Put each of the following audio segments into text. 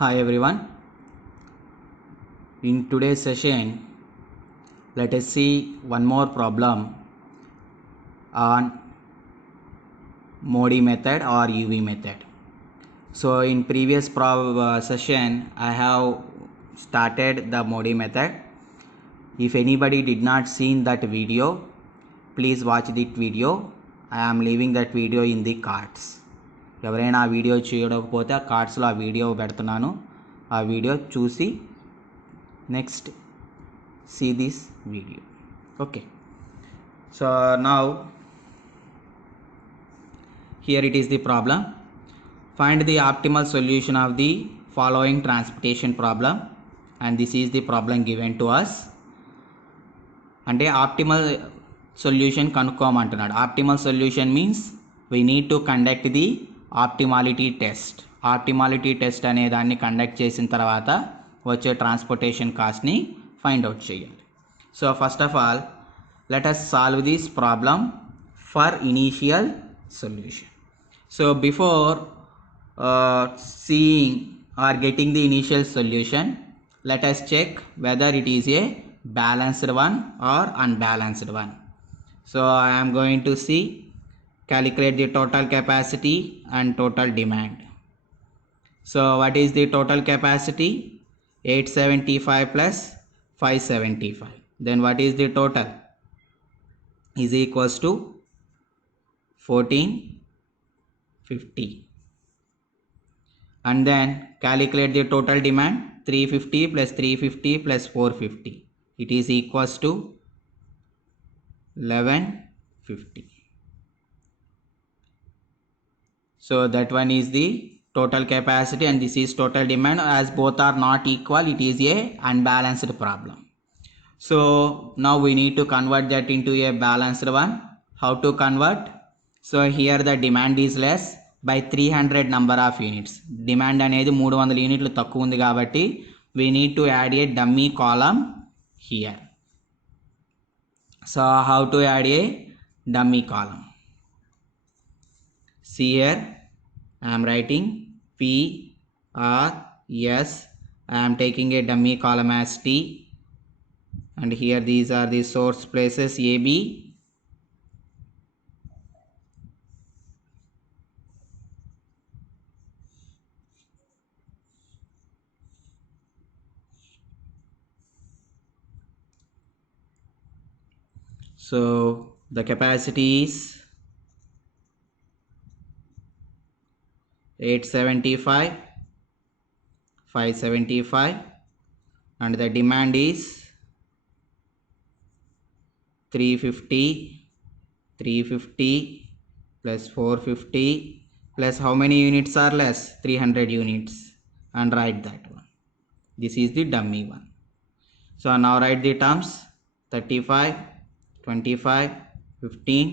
Hi everyone. In today's session, let us see one more problem on Modi method or UV method. So in previous session, I have started the Modi method. If anybody did not seen that video, please watch that video. I am leaving that video in the cards. ఎవరైనా ఆ video చూడకపోతే ఆ కార్డ్స్లో ఆ video పెడుతున్నాను, ఆ video చూసి next see this video. Okay, so now here it is the problem. Find the optimal solution of the following transportation problem, and this is the problem given to us. అంటే optimal solution కనుక్కోమంటున్నాడు. Optimal solution means we need to conduct the optimality test. Optimality test అనే దాన్ని conduct చేసిన తర్వాత వచ్చే transportation కాస్ట్ని find out చేయాలి. So first of all let us solve this problem for initial solution. So before seeing or getting the initial solution, let us check whether it is a balanced one or unbalanced one. So I am going to see calculate the total capacity and total demand. So what is the total capacity? 875 plus 575. Then what is the total? Is equals to 1450. And then calculate the total demand. 350 plus 350 plus 450. It is equals to 1150. So that one is the total capacity and this is total demand. As both are not equal, it is a unbalanced problem. So now we need to convert that into a balanced one. How to convert? So here the demand is less by 300 number of units. Demand అనేది 300 యూనిట్లు తక్కువ ఉంది కాబట్టి we need to add a dummy column here. So how to add a dummy column? See here I am writing P R S. I am taking a dummy column as T, and here these are the source places A, B. So the capacity is 875, 575, and the demand is 350, 350 plus 450 plus how many units are less? 300 units, and write that one. This is the dummy one. So now write the terms: 35, 25, 15,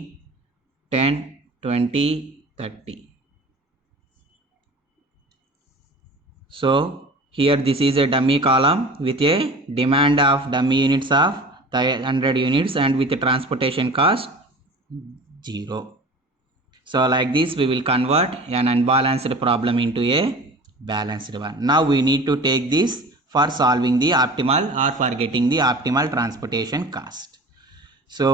10, 20, 30. So here this is a dummy column with a demand of dummy units of 100 units and with a transportation cost 0. So like this we will convert an unbalanced problem into a balanced one. Now we need to take this for solving the optimal or for getting the optimal transportation cost. So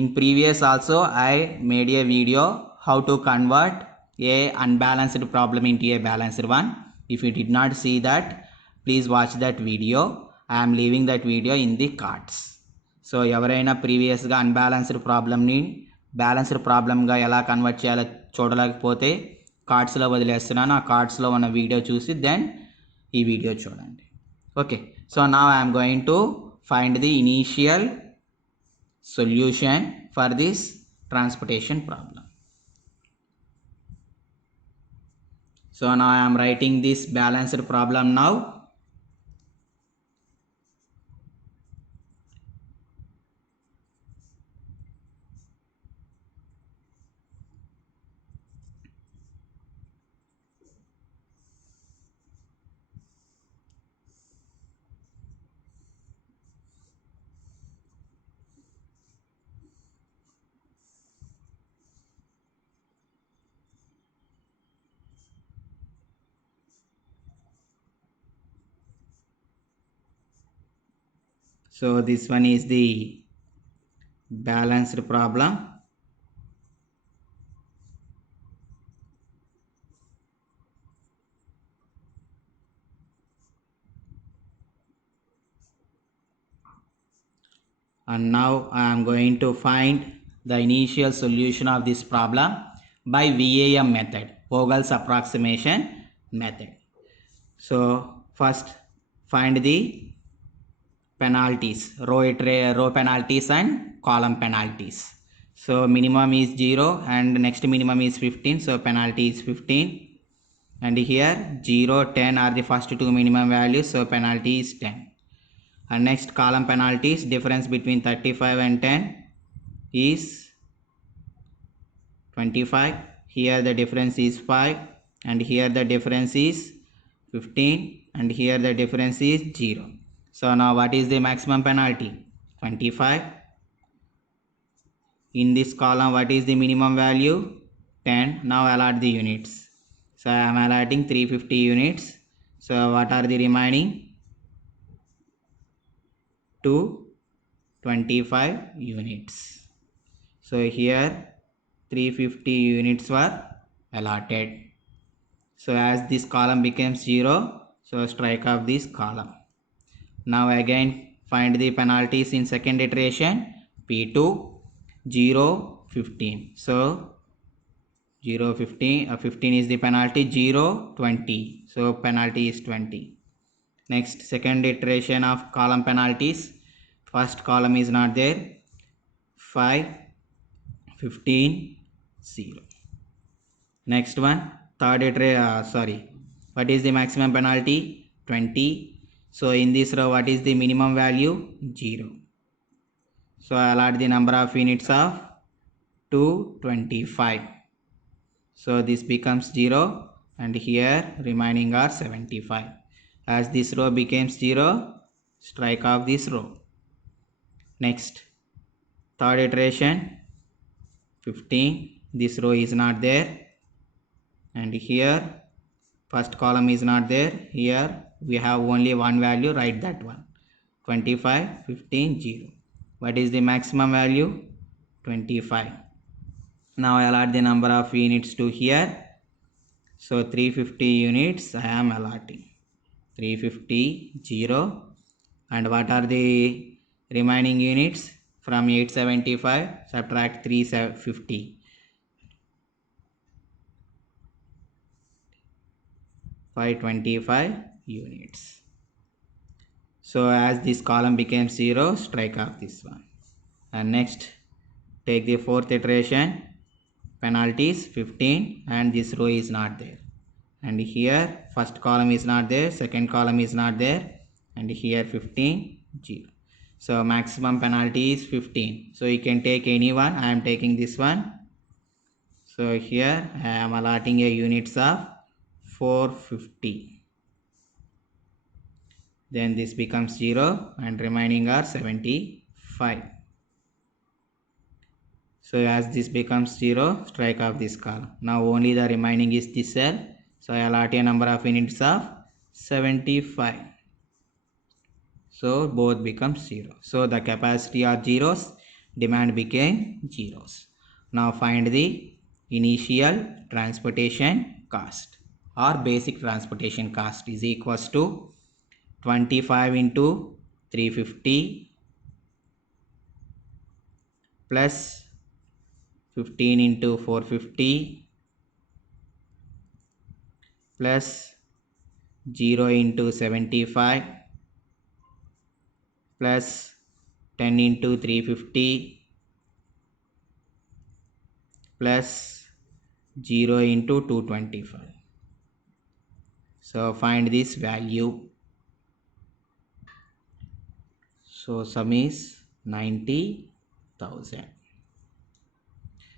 in previous also I made a video how to convert a unbalanced problem into a balanced one. If you did not see that, please watch that video. I am leaving that video in the cards. So ఎవరైనా ప్రీవియస్గా unbalanced ప్రాబ్లమ్ని balanced ప్రాబ్లమ్గా ఎలా convert చేయాలో చూడలేకపోతే కార్డ్స్లో వదిలేస్తున్నాను. ఆ కార్డ్స్లో ఉన్న video చూసి then ఈ వీడియో చూడండి. Okay, so now I'm going to find the initial solution for this transportation problem. So now I am writing this balanced problem now. So this one is the balanced problem. And now I am going to find the initial solution of this problem by VAM method, Vogel's approximation method. So first find the penalties, row penalties and column penalties. So minimum is 0 and next minimum is 15. So penalty is 15. And here 0, 10 are the first two minimum values. So penalty is 10. And next column penalties, difference between 35 and 10 is 25. Here the difference is 5. And here the difference is 15. And here the difference is 0. So now what is the maximum penalty? 25. In this column, what is the minimum value? 10. Now allot the units. So I am allotting 350 units. So what are the remaining? 225 units. So here 350 units were allotted. So as this column becomes 0, so strike off this column. Now again find the penalties in second iteration. P2 0 15. So 0 15, 15 is the penalty, 0 20. So penalty is 20. Next second iteration of column penalties. First column is not there. 5 15 0. Next one, third iteration, what is the maximum penalty? 20. So in this row, what is the minimum value? 0. So I allot the number of units of 225. So this becomes 0 and here remaining are 75. As this row becomes 0, strike off this row. Next, third iteration, 15. This row is not there. And here first column is not there. Here we have only one value, write that one. 25 15 0. What is the maximum value? 25. Now I allot the number of units to here. So 350 units I am allotting. 350 0. And what are the remaining units? From 875 subtract 350. 525 units. So as this column becomes 0, strike off this one. And next, take the fourth iteration, penalties 15, and this row is not there. And here first column is not there, second column is not there, and here 15 0. So maximum penalty is 15. So you can take any one. I am taking this one. So here I am allotting a units of 450. Then this becomes 0 and remaining are 75. So as this becomes 0, strike off this column. Now only the remaining is this cell. So I allot a number of units of 75. So both become 0. So the capacity are zeros, demand became zeros. Now find the initial transportation cost or basic transportation cost is equals to 25 into 350 plus 15 into 450 plus 0 into 75 plus 10 into 350 plus 0 into 225. So find this value. So sum is 90,000.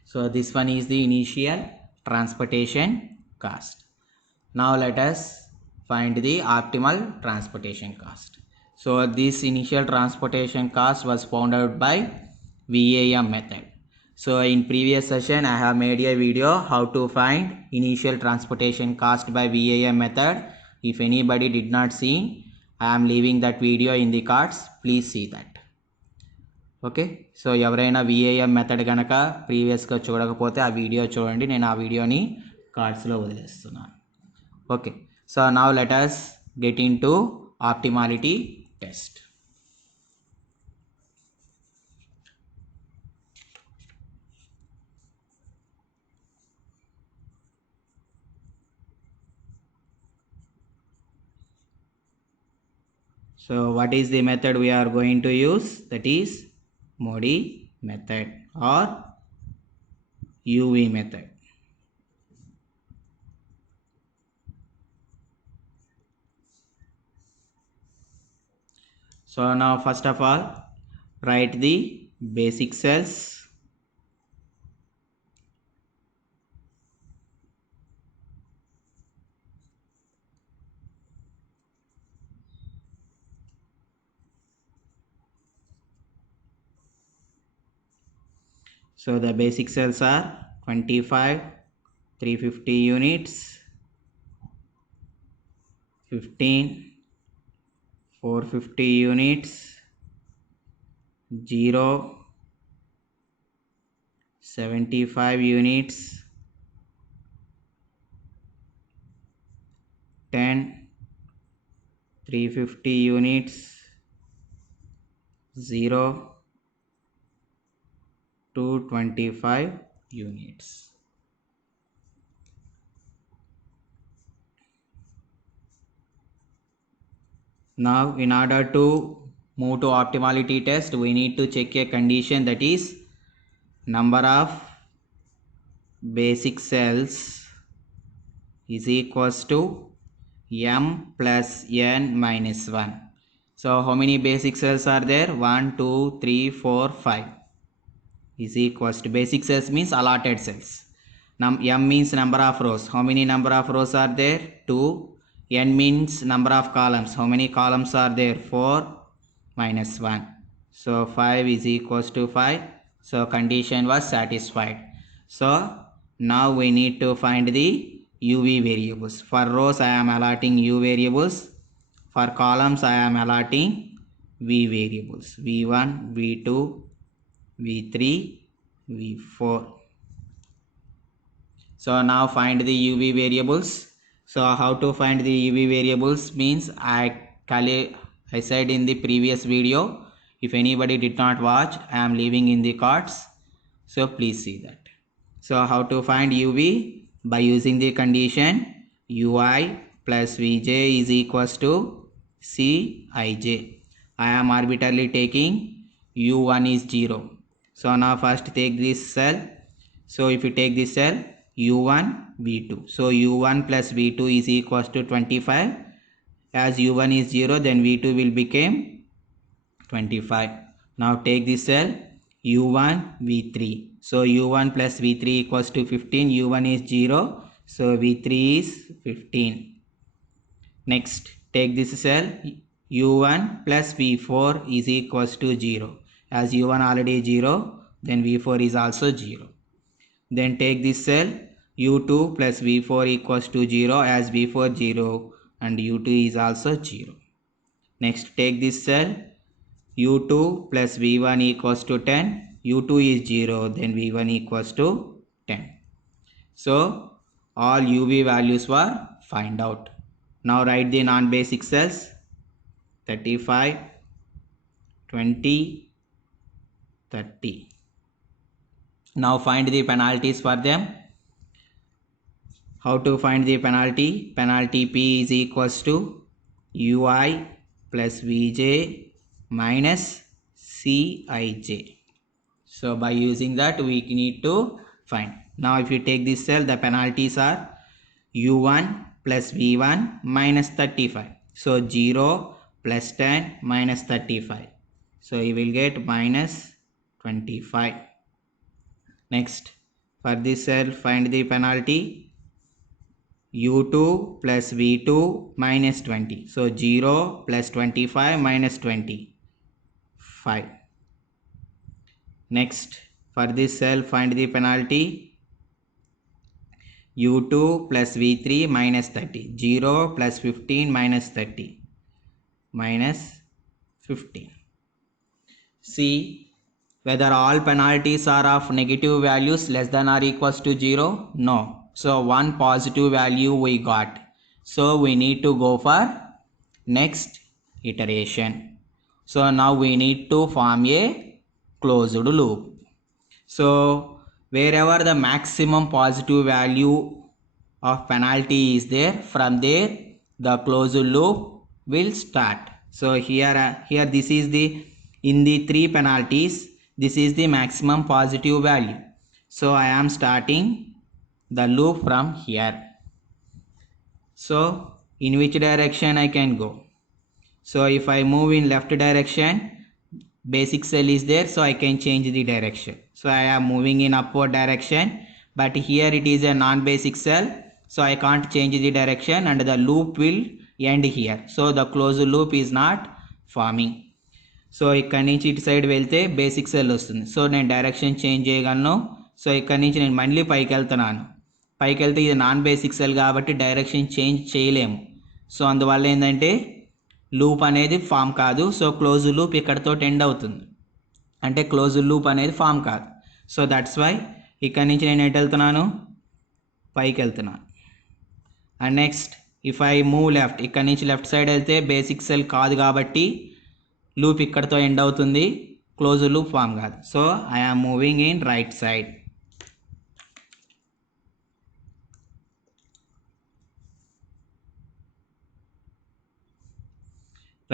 So this one is the initial transportation cost. Now let us find the optimal transportation cost. So this initial transportation cost was found out by VAM method. So in previous session I have made a video how to find initial transportation cost by VAM method. If anybody did not see, I am leaving that video in the cards. Please see that. Okay, so ఎవరైనా vim method కనుక ప్రీవియస్గా చూడకపోతే ఆ video చూడండి. నేను ఆ వీడియోని కార్డ్స్లో వదిలేస్తున్నాను. Okay, so now let us get into optimality test. So what is the method we are going to use? That is Modi method or UV method. So now first of all, write the basic cells. So the basic cells are 25, 350 units, 15, 450 units, 0, 75 units, 10, 350 units, 0, 225 units. Now in order to move to optimality test, we need to check a condition, that is number of basic cells is equals to m plus n minus 1. So how many basic cells are there? 1, 2, 3, 4, 5 is equals to, basic cells means allotted cells. M means number of rows. How many number of rows are there? 2. N means number of columns. How many columns are there? 4 minus 1. So 5 is equals to 5. So condition was satisfied. So now we need to find the UV variables. For rows I am allotting U variables. For columns I am allotting V variables. V1, V2, V3, V4. So now find the UV variables. So how to find the UV variables means I said in the previous video. If anybody did not watch, I am leaving in the cards. So please see that. So how to find UV? By using the condition UI plus Vj is equals to Cij. I am arbitrarily taking U1 is 0. So now first take this cell. So if you take this cell, U1, V2. So U1 plus V2 is equals to 25. As U1 is 0, then V2 will become 25. Now take this cell, U1, V3. So U1 plus V3 equals to 15. U1 is 0. So V3 is 15. Next, take this cell, U1 plus V4 is equals to 0. As U1 already 0, then V4 is also 0. Then take this cell, U2 plus V4 equals to 0. As V4 0 and U2 is also 0. Next, take this cell, U2 plus V1 equals to 10. U2 is 0, then V1 equals to 10. So all UV values were found out. Now write the non-basic cells, 35, 20, 30. Now find the penalties for them. How to find the penalty? Penalty P is equals to UI plus Vj minus Cij. So by using that we need to find. Now if you take this cell, the penalties are U1 plus V1 minus 35. So 0 plus 10 minus 35. So you will get minus 25. Next, for this cell find the penalty, U2 plus V2 minus 20. So 0 plus 25 minus 20. 5. Next, for this cell find the penalty, U2 plus V3 minus 30. 0 plus 15 minus 30. minus 15. See whether all penalties are of negative values less than or equals to 0. No, so one positive value we got, so we need to go for next iteration. So now we need to form a closed loop. So wherever the maximum positive value of penalty is there, from there the closed loop will start. So here this is the, in the 3 penalties, this is the maximum positive value. So I am starting the loop from here. So in which direction I can go? So if I move in left direction, basic cell is there, so I can change the direction. So I am moving in upward direction, but here it is a non-basic cell, so I can't change the direction and the loop will end here. So the closed loop is not forming. So ఇక్కడ నుంచి ఇటు side వెళ్తే basic cell వస్తుంది. So నేను direction change చేయగలను. So ఇక్కడ నుంచి నేను మళ్ళీ పైకి వెళ్తున్నాను. పైకి వెళ్తే ఇది నాన్ బేసిక్ సెల్ కాబట్టి డైరెక్షన్ చేంజ్ చేయలేము. సో అందువల్ల ఏంటంటే లూప్ అనేది ఫామ్ కాదు. సో క్లోజ్ లూప్ ఇక్కడతో ఎండ్ అవుతుంది, అంటే క్లోజ్ లూప్ అనేది ఫామ్ కాదు. సో దట్స్ వై ఇక్కడ నుంచి నేను ఎటు వెళ్తున్నాను, పైకి వెళ్తున్నాను. And next if I move left, ఇక్కడ నుంచి లెఫ్ట్ సైడ్ వెళ్తే బేసిక్ సెల్ కాదు కాబట్టి లూప్ ఇక్కడతో ఎండ్ అవుతుంది, క్లోజ్ లూప్ ఫామ్ కాదు. So I am moving in right side.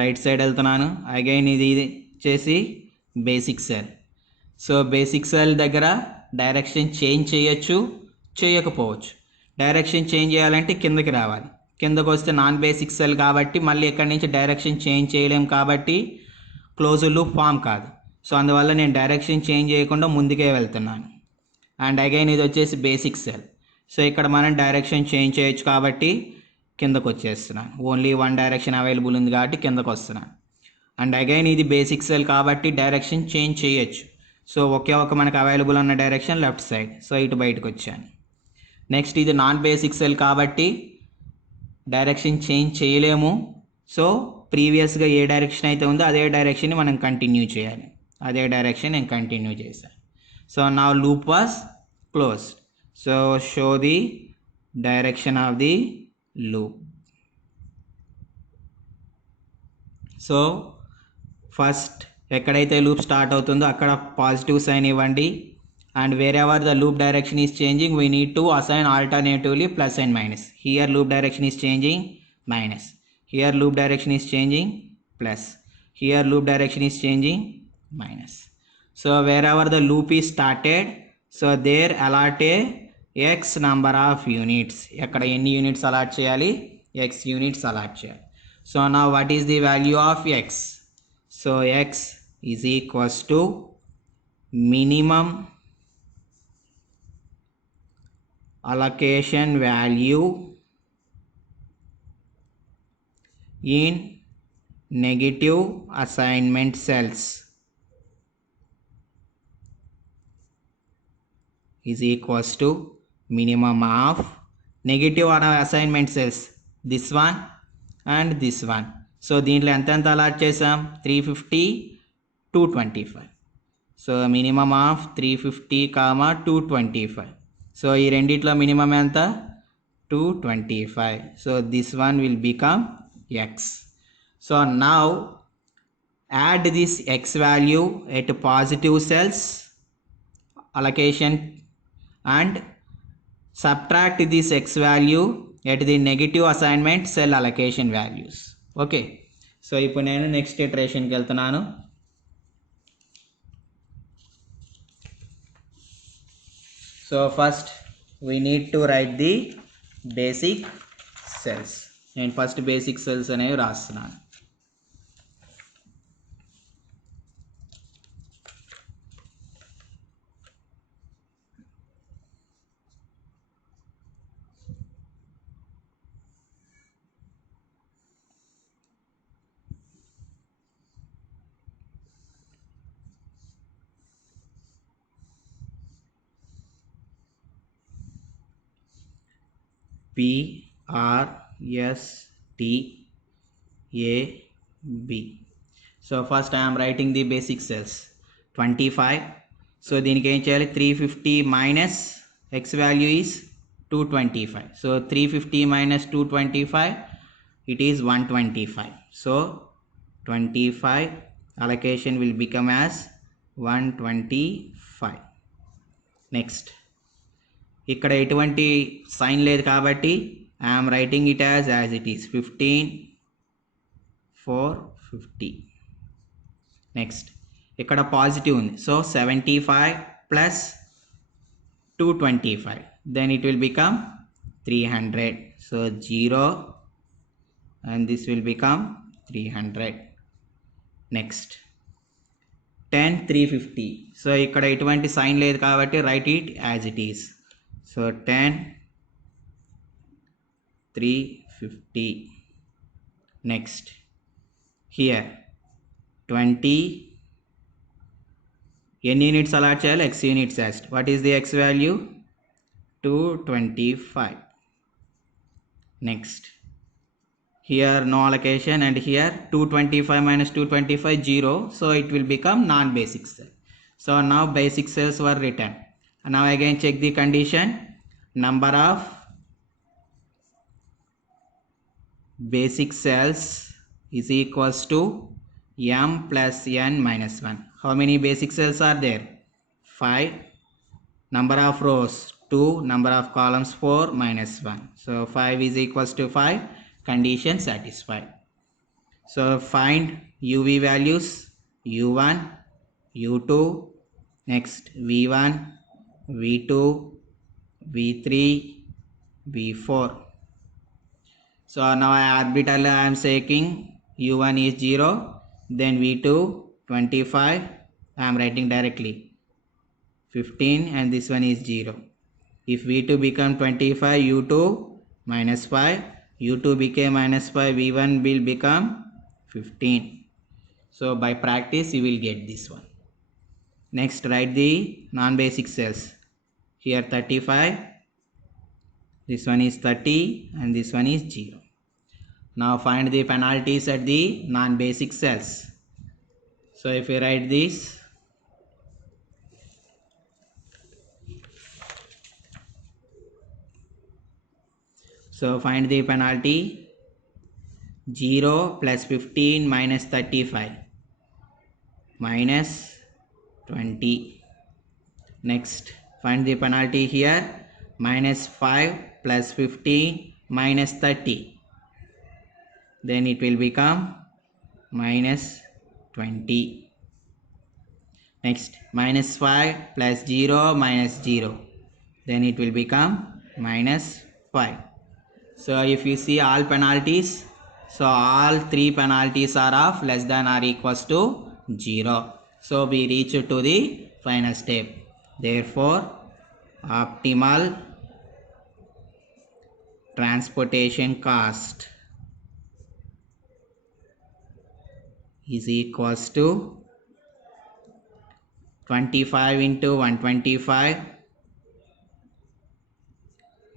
Right side వెళ్తున్నాను. అగైన్ ఇది వచ్చేసి basic cell. So basic cell దగ్గర డైరెక్షన్ చేంజ్ చేయొచ్చు, చేయకపోవచ్చు. డైరెక్షన్ చేంజ్ చేయాలంటే కిందకి రావాలి. కిందకు వస్తే నాన్ బేసిక్ సెల్ కాబట్టి మళ్ళీ ఎక్కడి నుంచి డైరెక్షన్ చేంజ్ చేయలేము కాబట్టి క్లోజ్ లూప్ ఫామ్ కాదు. సో అందువల్ల నేను డైరెక్షన్ చేంజ్ చేయకుండా ముందుకే వెళ్తున్నాను. అండ్ అగైన్ ఇది వచ్చేసి బేసిక్ సెల్. సో ఇక్కడ మనం డైరెక్షన్ చేంజ్ చేయొచ్చు కాబట్టి కిందకు వచ్చేస్తున్నాను. ఓన్లీ వన్ డైరెక్షన్ అవైలబుల్ ఉంది కాబట్టి కిందకు వస్తున్నాను. అండ్ అగైన్ ఇది బేసిక్ సెల్ కాబట్టి డైరెక్షన్ చేంజ్ చేయొచ్చు. సో ఒకే ఒక మనకు అవైలబుల్ ఉన్న డైరెక్షన్ లెఫ్ట్ సైడ్. సో ఇటు బయటకు వచ్చాను. నెక్స్ట్ ఇది నాన్ బేసిక్ సెల్ కాబట్టి డైరెక్షన్ చేంజ్ చేయలేము. సో ప్రీవియస్గా ఏ డైరెక్షన్ అయితే ఉందో అదే డైరెక్షన్ని మనం కంటిన్యూ చేయాలి. అదే డైరెక్షన్ నేను కంటిన్యూ చేశాను. సో నా loop was close. So show the direction of the loop. So first ఎక్కడైతే లూప్ స్టార్ట్ అవుతుందో అక్కడ పాజిటివ్ సైన్ ఇవ్వండి. And wherever the loop direction is changing we need to assign alternatively plus and minus. Here loop direction is changing, minus. Here loop direction is changing, plus. Here loop direction is changing, minus. So wherever the loop is started, so there allot a x number of units. Ekkada any units allot cheyali, x units allot cheyali. So now what is the value of x? So x is equals to minimum allocation value in negative assignment cells is equals to minimum of negative assignment cells, this one and this one. So దీంట్లో ఎంత allot చేసాం, 350 225. So minimum of 350 225. So ఈ రెండిట్లో minimum ఎంత, 225. So this one will become x. So now add this x value at positive cells allocation and subtract this x value at the negative assignment cell allocation values. Okay, so ఇప్పుడు నేను next ఇటరేషన్కి వెళ్తున్నాను. So first we need to write the basic cells. నేను first basic cells అనేవి రాస్తున్నాను. PRST A B. So first I am writing the basic cells. 25. So దీనికి ఏం చేయాలి? 350 minus x value is 225. So 350 minus 225, it is 125. So 25 allocation will become as 125. Next, ఇక్కడ ఎటువంటి sign లేదు కాబట్టి I am writing it as it is 15 450. Next ఇక్కడ positive ఉంది, so 75 plus 225, then it will become 300. So 0 and this will become 300. Next 10 350. So ఇక్కడ ఎటువంటి sign లేదు కాబట్టి write it as it is. So 10 350. Next here 20. ఎన్ని units allot చేయాలి? x units యాస్ట్. What is the x value? 225. Next here no allocation, and here 225 minus 225 0, so it will become non-basic cell. So now basic cells were written. And now again check the condition. Number of basic cells is equals to m plus n minus 1. How many basic cells are there? 5. Number of rows 2, number of columns 4 minus 1. So 5 is equals to 5. Condition satisfied. So find uv values: u1, u2, next v1, v2, v3, v4. So now orbital I am taking u1 is 0, then v2 25, I am writing directly 15, and this one is 0. If v2 become 25, u2 minus 5, u2 became minus 5, v1 will become 15. So by practice you will get this one. Next write the non-basic cells. Here 35, this one is 30, and this one is 0. Now find the penalties at the non-basic cells. So if you write this, so find the penalty: 0 plus 15 minus 35 minus 20. Next find the penalty here: minus 5 plus 15 minus 30, then it will become minus 20. Next minus 5 plus 0 minus 0, then it will become minus 5. So if you see all penalties, so all 3 penalties are of less than or equals to 0. So we reach to the final step. Therefore optimal transportation cost is equals to 25 into 125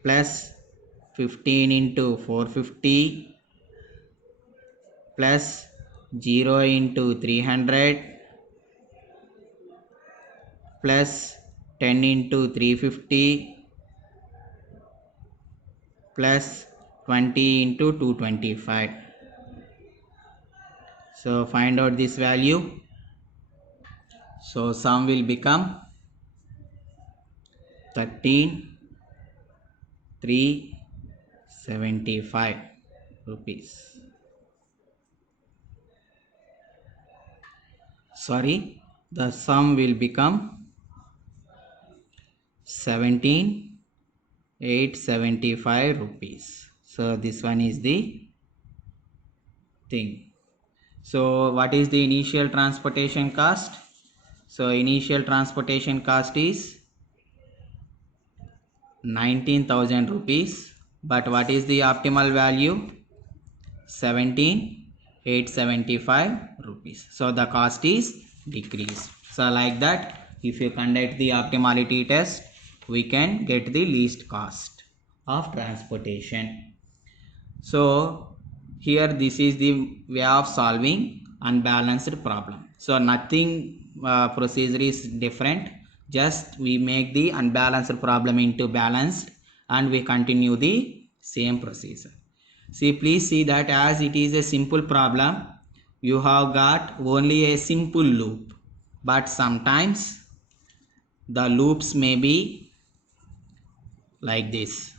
plus 15 into 450 plus 0 into 300 plus 10 into 350 plus 20 into 225. So find out this value. So sum will become 13,375 rupees. Sorry, the sum will become 17,875 rupees. So this one is the thing. So what is the initial transportation cost? So initial transportation cost is 19,000 rupees, but what is the optimal value? 17,875 rupees. So the cost is decreased. So like that, if you conduct the optimality test, we can get the least cost of transportation. So here this is the way of solving unbalanced problem. So nothing procedure is different, just we make the unbalanced problem into balanced and we continue the same procedure. See, please see that as it is a simple problem, you have got only a simple loop, but sometimes the loops may be like this.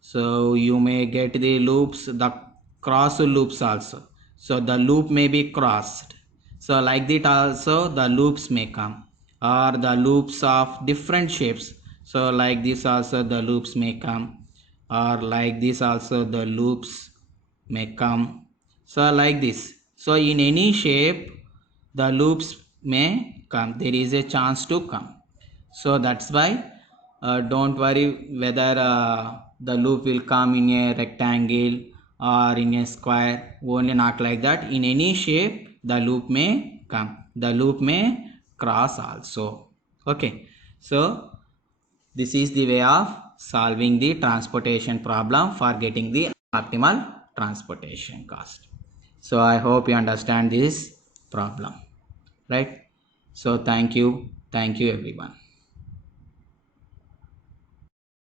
So you may get the loops, the cross loops also. So the loop may be crossed. So like that also the loops may come, or the loops of different shapes. So like this also the loops may come, or like this also the loops may come. So like this. So in any shape the loops may come, there is a chance to come. So that's why don't worry whether the loop will come in a rectangle or in a square, only not like that. In any shape the loop may come, the loop may cross also. Okay, so this is the way of solving the transportation problem for getting the optimal transportation cost. So I hope you understand this problem, right? So thank you everyone.